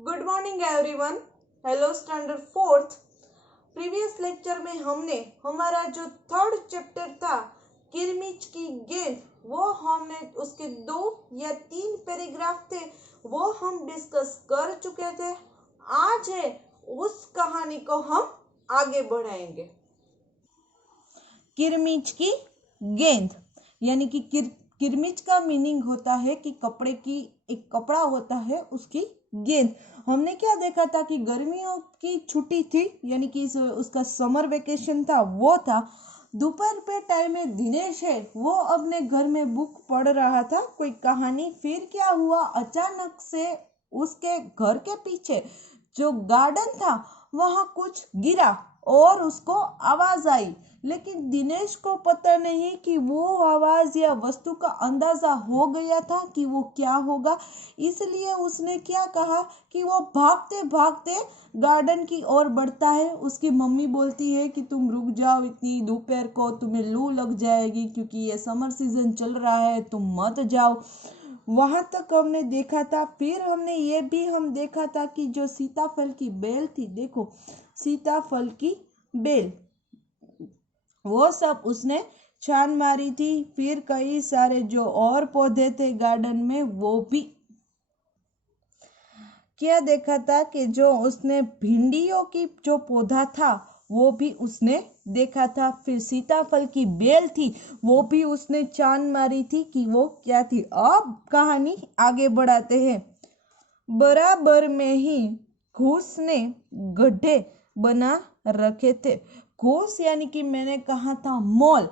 Good morning everyone. Hello standard fourth. Previous lecture में हमने हमारा जो थर्ड चैप्टर था किरमिच की गेंद, वो हमने उसके 2 या 3 पैराग्राफ थे वो हम डिस्कस कर चुके थे। आज है उस कहानी को हम आगे बढ़ाएंगे। किरमिच की गेंद यानी कि किरमिच का मीनिंग होता है कि कपड़े की एक कपड़ा होता है उसकी गेंद। हमने क्या देखा था कि गर्मियों की छुट्टी थी यानी कि उसका समर वेकेशन था, वो था। दोपहर पे टाइम में दिनेश है वो अपने घर में बुक पढ़ रहा था कोई कहानी। फिर क्या हुआ, अचानक से उसके घर के पीछे जो गार्डन था वहां कुछ गिरा और उसको आवाज आई, लेकिन दिनेश को पता नहीं कि वो आवाज या वस्तु का अंदाजा हो गया था कि वो क्या होगा। इसलिए उसने क्या कहा कि वो भागते भागते गार्डन की ओर बढ़ता है। उसकी मम्मी बोलती है कि तुम रुक जाओ, इतनी दोपहर को तुम्हें लू लग जाएगी क्योंकि ये समर सीजन चल रहा है, तुम मत जाओ। वहां तक हमने देखा था। फिर हमने ये भी देखा था कि जो सीताफल की बेल थी, देखो सीताफल की बेल, वो सब उसने छान मारी थी। फिर कई सारे जो और पौधे थे गार्डन में वो भी क्या देखा था कि जो उसने भिंडियों की जो पौधा था वो भी उसने देखा था। फिर सीताफल की बेल थी वो भी उसने छान मारी थी कि वो क्या थी। अब कहानी आगे बढ़ाते हैं। बराबर में ही घूस ने गड्ढे बना रखे थे। घूस यानी कि मैंने कहा था मॉल,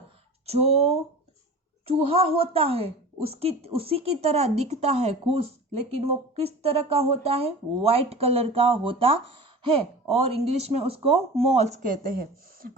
जो चूहा होता है उसकी उसी की तरह दिखता है घूस, लेकिन वो किस तरह का होता है, वाइट कलर का होता है और इंग्लिश में उसको मॉल्स कहते हैं।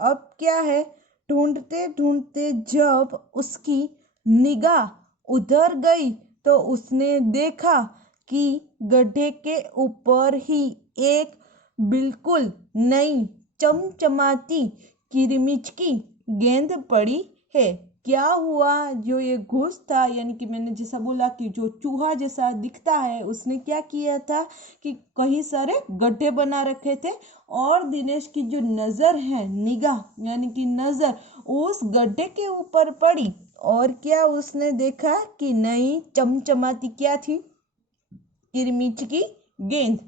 अब क्या है, ढूंढते ढूंढते जब उसकी निगाह उधर गई तो उसने देखा कि गड्ढे के ऊपर ही एक बिल्कुल नई चमचमाती किरमिच की गेंद पड़ी है। क्या हुआ, जो ये घूस था यानी कि मैंने जैसा बोला कि जो चूहा जैसा दिखता है, उसने क्या किया था कि कई सारे गड्ढे बना रखे थे और दिनेश की जो नजर है, निगाह यानी कि नजर उस गड्ढे के ऊपर पड़ी और क्या उसने देखा कि नई चमचमाती क्या थी, किरमिच की गेंद,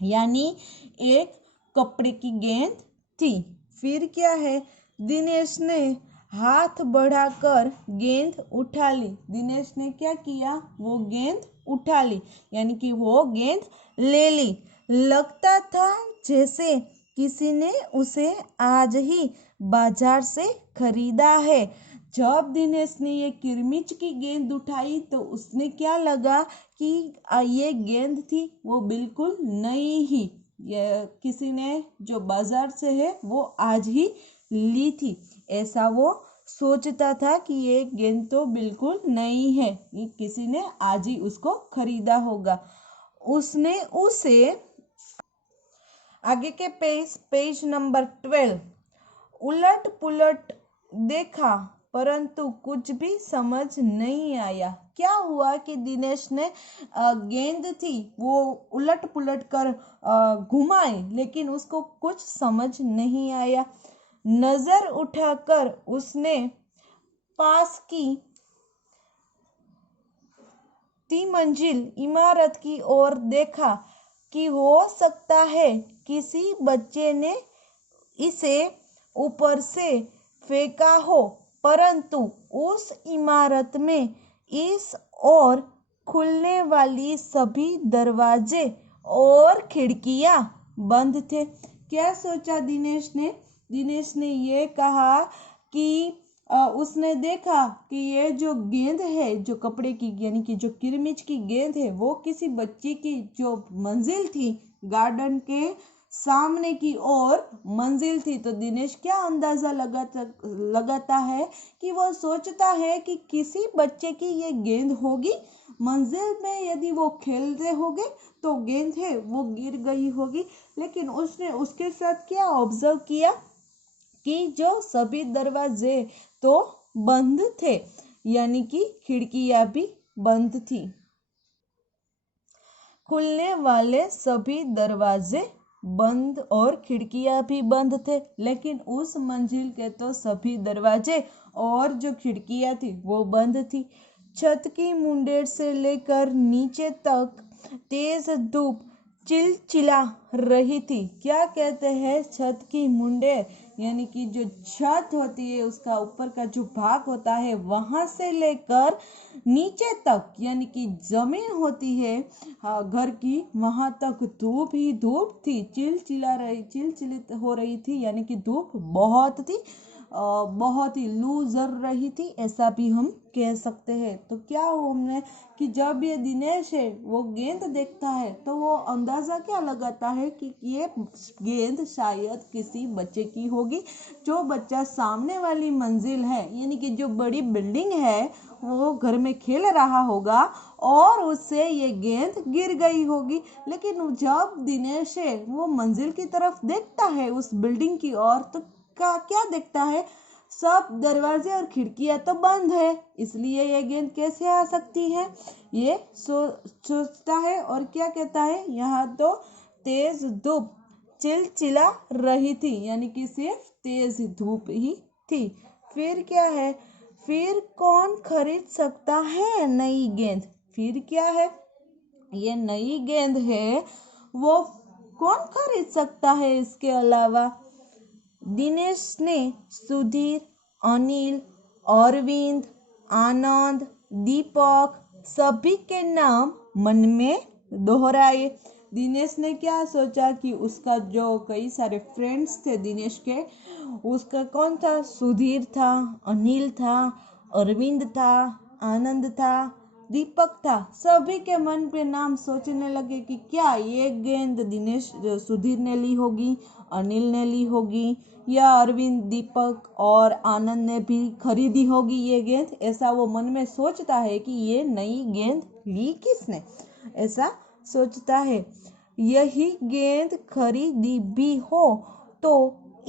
यानी एक कपड़े की गेंद थी। फिर क्या है, दिनेश ने हाथ बढ़ाकर गेंद उठा ली। दिनेश ने क्या किया, वो गेंद उठा ली यानी कि वो गेंद ले ली। लगता था जैसे किसी ने उसे आज ही बाजार से खरीदा है। जब दिनेश ने ये किरमिच की गेंद उठाई तो उसने क्या लगा कि ये गेंद थी वो बिल्कुल नई ही, ये किसी ने जो बाजार से है वो आज ही ली थी, ऐसा वो सोचता था कि ये गेंद तो बिल्कुल नई है, ये किसी ने आज ही उसको खरीदा होगा। उसने उसे आगे के पेज नंबर 12 उलट पुलट देखा, परंतु कुछ भी समझ नहीं आया। क्या हुआ कि दिनेश ने गेंद थी वो उलट पुलट कर घुमाई, लेकिन उसको कुछ समझ नहीं आया। नजर उठाकर उसने पास की 3 मंजिल इमारत की ओर देखा कि हो सकता है किसी बच्चे ने इसे ऊपर से फेंका हो, परंतु उस इमारत में इस ओर खुलने वाली सभी दरवाजे और खिड़कियां बंद थे। क्या सोचा दिनेश ने, दिनेश ने ये कहा कि उसने देखा कि ये जो गेंद है जो कपड़े की यानी कि जो किरमिच की गेंद है वो किसी बच्ची की जो मंजिल थी, गार्डन के सामने की ओर मंजिल थी। तो दिनेश क्या अंदाजा लगाता है कि वो सोचता है कि किसी बच्चे की ये गेंद होगी, मंजिल में यदि वो खेलते होंगे तो गेंद है वो गिर गई होगी। लेकिन उसने उसके साथ क्या ऑब्जर्व किया कि जो सभी दरवाजे तो बंद थे यानी कि खिड़कियां भी बंद थी। खुलने वाले सभी दरवाजे बंद और खिड़कियां भी बंद थे, लेकिन उस मंजिल के तो सभी दरवाजे और जो खिड़कियां थी वो बंद थी। छत की मुंडेर से लेकर नीचे तक तेज धूप चिलचिला रही थी। क्या कहते हैं? छत की मुंडेर यानी कि जो छत होती है उसका ऊपर का जो भाग होता है वहां से लेकर नीचे तक यानी कि जमीन होती है घर की, वहां तक धूप ही धूप थी। चिलचिलित हो रही थी यानी कि धूप बहुत थी, बहुत ही लू जल रही थी, ऐसा भी हम कह सकते हैं। तो क्या हमने कि जब ये दिनेश है वो गेंद देखता है तो वो अंदाजा क्या लगाता है कि ये गेंद शायद किसी बच्चे की होगी। जो बच्चा सामने वाली मंजिल है यानी कि जो बड़ी बिल्डिंग है वो घर में खेल रहा होगा और उससे ये गेंद गिर गई होगी। लेकिन जब दिनेश है वो मंजिल की तरफ देखता है उस बिल्डिंग की ओर, तो क्या देखता है? सब दरवाजे और खिड़कियां तो बंद है, इसलिए ये गेंद कैसे आ सकती है? ये सोचता है और क्या कहता है? यहाँ तो तेज धूप चिलचिला रही थी यानी कि सिर्फ तेज धूप ही थी। फिर क्या है? फिर कौन खरीद सकता है नई गेंद? फिर क्या है? ये नई गेंद है वो कौन खरीद सकता है इसके अलावा? दिनेश ने सुधीर, अनिल, अरविंद, आनंद, दीपक सभी के नाम मन में दोहराए। दिनेश ने क्या सोचा कि उसका जो कई सारे फ्रेंड्स थे दिनेश के, उसका कौन था? सुधीर था, अनिल था, अरविंद था, आनंद था, दीपक था। सभी के मन पे नाम सोचने लगे कि क्या ये गेंद दिनेश सुधीर ने ली होगी, अनिल ने ली होगी, या अरविंद, दीपक और आनंद ने भी खरीदी होगी ये गेंद। ऐसा वो मन में सोचता है कि ये नई गेंद ली किसने, ऐसा सोचता है। यही गेंद खरीदी भी हो तो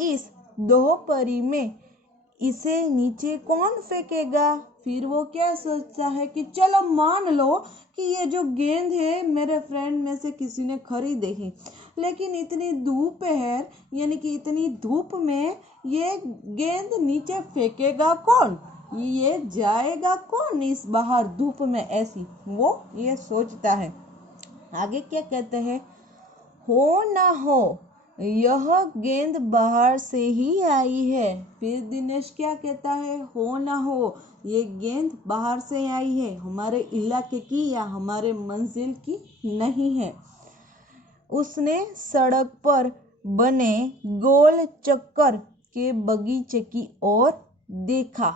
इस दोपहरी में इसे नीचे कौन फेंकेगा? फिर वो क्या सोचता है कि चलो मान लो कि ये जो गेंद है मेरे फ्रेंड में से किसी ने खरीदे है, लेकिन इतनी धूप है यानी कि इतनी धूप में ये गेंद नीचे फेंकेगा कौन? ये जाएगा कौन इस बाहर धूप में ऐसी? वो ये सोचता है। आगे क्या कहते हैं? हो ना हो यह गेंद बाहर से ही आई है। फिर दिनेश क्या कहता है? हो ना हो ये गेंद बाहर से आई है, हमारे इलाके की या हमारे मंजिल की नहीं है। उसने सड़क पर बने गोल चक्कर के बगीचे की ओर देखा।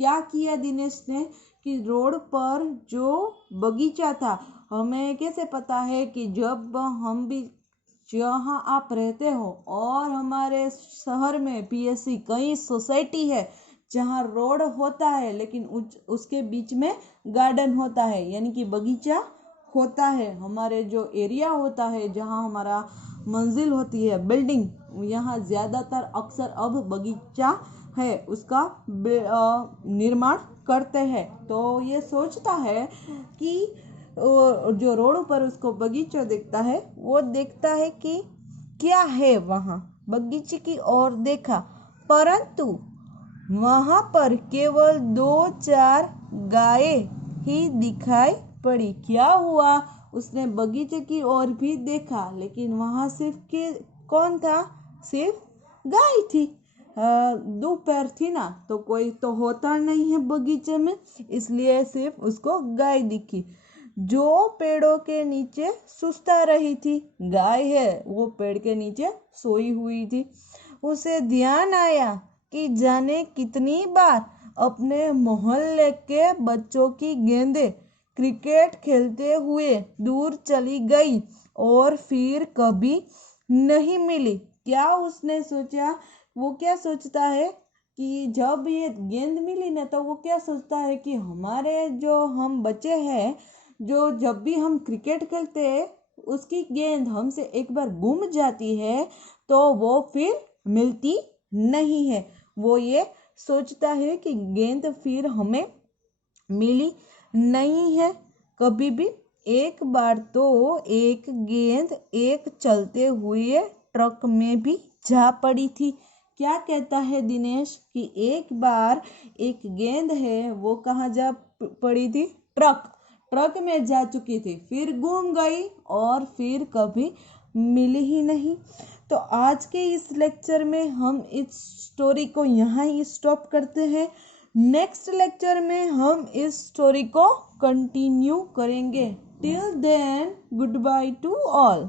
क्या किया दिनेश ने कि रोड पर जो बगीचा था, हमें कैसे पता है कि जब हम भी जहाँ आप रहते हो और हमारे शहर में भी ऐसी कई सोसाइटी है जहाँ रोड होता है लेकिन उसके बीच में गार्डन होता है यानी कि बगीचा होता है। हमारे जो एरिया होता है जहाँ हमारा मंजिल होती है बिल्डिंग, यहाँ ज़्यादातर अक्सर अब बगीचा है उसका निर्माण करते हैं। तो ये सोचता है कि जो रोड पर उसको बगीचा दिखता है वो देखता है कि क्या है वहाँ। बगीचे की ओर देखा परंतु वहाँ पर केवल 2-4 गायें ही दिखाई पड़ी। क्या हुआ? उसने बगीचे की ओर भी देखा लेकिन वहाँ सिर्फ कौन था? सिर्फ गाय थी। दोपहर थी ना, तो कोई तो होता नहीं है बगीचे में, इसलिए सिर्फ उसको गाय दिखी जो पेड़ों के नीचे सुस्ता रही थी। गाय है वो पेड़ के नीचे सोई हुई थी। उसे ध्यान आया कि जाने कितनी बार अपने मोहल्ले के बच्चों की गेंदें क्रिकेट खेलते हुए दूर चली गई और फिर कभी नहीं मिली। क्या उसने सोचा? वो क्या सोचता है कि जब ये गेंद मिली ना तो वो क्या सोचता है कि हमारे जो हम बच्चे हैं जो जब भी हम क्रिकेट खेलते हैं उसकी गेंद हमसे एक बार गुम जाती है तो वो फिर मिलती नहीं है। वो ये सोचता है कि गेंद फिर हमें मिली नहीं है, कभी भी एक बार तो एक गेंद एक चलते हुए ट्रक में भी जा पड़ी थी। क्या कहता है दिनेश कि एक बार एक गेंद है वो कहाँ जा पड़ी थी? ट्रक में जा चुकी थी, फिर गुम गई और फिर कभी मिली ही नहीं। तो आज के इस लेक्चर में हम इस स्टोरी को यहाँ ही स्टॉप करते हैं। नेक्स्ट लेक्चर में हम इस स्टोरी को कंटिन्यू करेंगे। Till then goodbye to all.